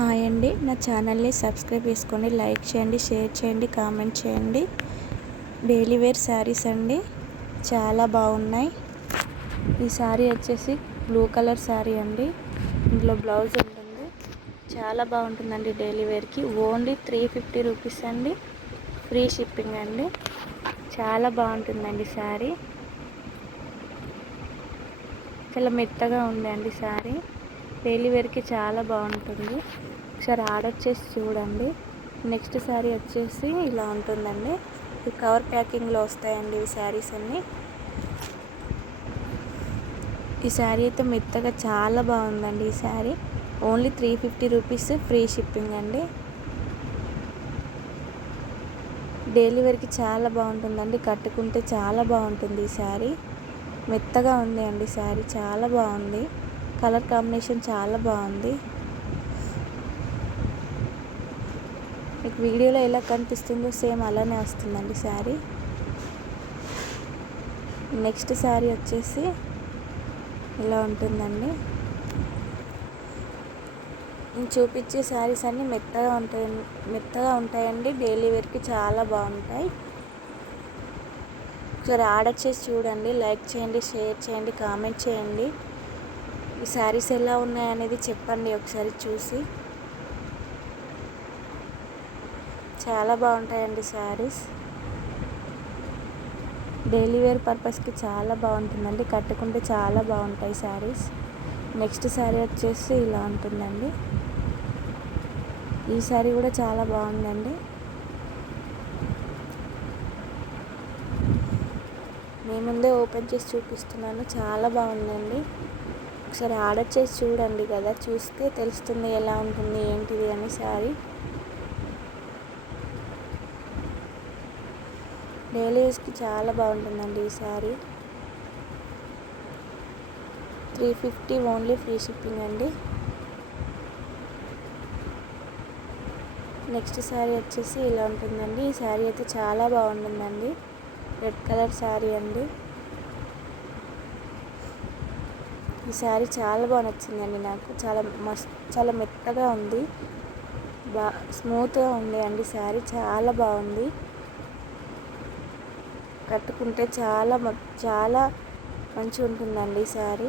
Hi అండి, నా ఛానల్ని సబ్స్క్రైబ్ చేసుకోండి, లైక్ చేయండి, షేర్ చేయండి, కామెంట్ చేయండి. డైలీ వేర్ శారీస్ అండి, చాలా బాగున్నాయి. ఈ శారీ వచ్చేసి బ్లూ కలర్ శారీ అండి. ఇందులో బ్లౌజ్ ఉంటుంది. చాలా బాగుంటుందండి. డైలీ వేర్కి ఓన్లీ 350 రూపీస్ అండి. ఫ్రీ షిప్పింగ్ అండి. చాలా బాగుంటుందండి శారీ. చాలా మెత్తగా ఉందండి శారీ. డైలీ వేర్కి చాలా బాగుంటుంది. ఒకసారి ఆర్డర్ చేసి చూడండి. నెక్స్ట్ శారీ వచ్చేసి ఇలా ఉంటుందండి. ఈ కవర్ ప్యాకింగ్లో వస్తాయండి ఈ శారీస్ అన్నీ. ఈ శారీ అయితే మెత్తగా చాలా బాగుందండి. ఈ sari only 350 rupees, free shipping అండి. డైలీ వేర్కి చాలా బాగుంటుందండి. కట్టుకుంటే చాలా బాగుంటుంది. ఈ శారీ మెత్తగా ఉంది అండి. శారీ చాలా బాగుంది. కలర్ కాంబినేషన్ చాలా బాగుంది. మీకు వీడియోలో ఎలా కనిపిస్తుందో సేమ్ అలానే వస్తుందండి శారీ. నెక్స్ట్ శారీ వచ్చేసి ఇలా ఉంటుందండి. నేను చూపించే శారీస్ అన్నీ మెత్తగా ఉంటాయండి. డైలీ వేర్కి చాలా బాగుంటాయి. ఒకసారి ఆర్డర్ చేసి చూడండి. లైక్ చేయండి, షేర్ చేయండి, కామెంట్ చేయండి. ఈ శారీస్ ఎలా ఉన్నాయనేది చెప్పండి ఒకసారి చూసి. చాలా బాగుంటాయండి శారీస్. డైలీ వేర్ పర్పస్కి చాలా బాగుంటుందండి. కట్టుకుంటే చాలా బాగుంటాయి శారీస్. నెక్స్ట్ శారీ వచ్చేసి ఇలా ఉంటుందండి. ఈ శారీ కూడా చాలా బాగుందండి. మీ ముందే ఓపెన్ చేసి చూపిస్తున్నాను. చాలా బాగుందండి. ఒకసారి ఆర్డర్ చేసి చూడండి కదా, చూస్తే తెలుస్తుంది ఎలా ఉంటుంది ఏంటిది అని శారీ. డైలీ యూస్కి చాలా బాగుంటుందండి ఈ శారీ. 350 ఓన్లీ, ఫ్రీ షిప్పింగ్ అండి. నెక్స్ట్ శారీ వచ్చేసి ఇలా ఉంటుందండి. ఈ శారీ అయితే చాలా బాగుంటుందండి. రెడ్ కలర్ శారీ అండి. ఈ శారీ చాలా బాగా నచ్చిందండి నాకు. చాలా మెత్తగా ఉంది. స్మూత్గా ఉంది అండి శారీ. చాలా బాగుంది. కట్టుకుంటే చాలా మంచిగా ఉంటుందండి ఈ శారీ.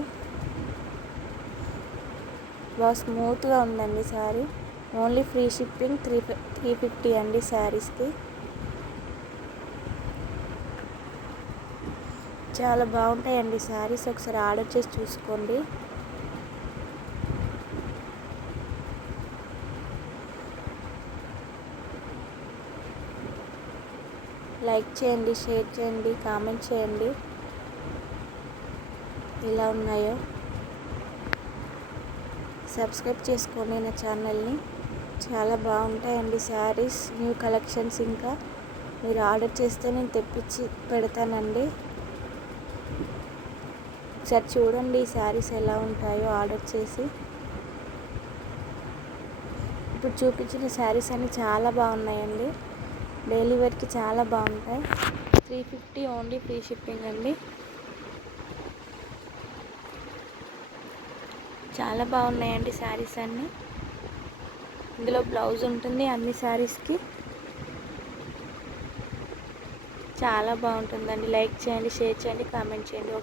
బాగా స్మూత్గా ఉందండి శారీ. ఓన్లీ ఫ్రీ షిప్పింగ్, 350 అండి శారీస్కి. చాలా బాగుంటాయండి శారీస్. ఒకసారి ఆర్డర్ చేసి చూసుకోండి. లైక్ చేయండి, షేర్ చేయండి, కామెంట్ చేయండి ఎలా ఉన్నాయో. సబ్స్క్రైబ్ చేసుకోండి నా ఛానల్ని. చాలా బాగుంటాయండి శారీస్, న్యూ కలెక్షన్స్. ఇంకా మీరు ఆర్డర్ చేస్తే నేను తెప్పించి పెడతానండి. ఒకసారి చూడండి ఈ శారీస్ ఎలా ఉంటాయో ఆర్డర్ చేసి. ఇప్పుడు చూపించిన శారీస్ అన్నీ చాలా బాగున్నాయండి. డైలీ వేర్కి చాలా బాగుంటాయి. 350 ఓన్లీ, ఫ్రీ షిప్పింగ్ అండి. చాలా బాగున్నాయండి శారీస్ అన్నీ. ఇందులో బ్లౌజ్ ఉంటుంది అన్ని శారీస్కి. చాలా బాగుంటుందండి. లైక్ చేయండి, షేర్ చేయండి, కామెంట్ చేయండి.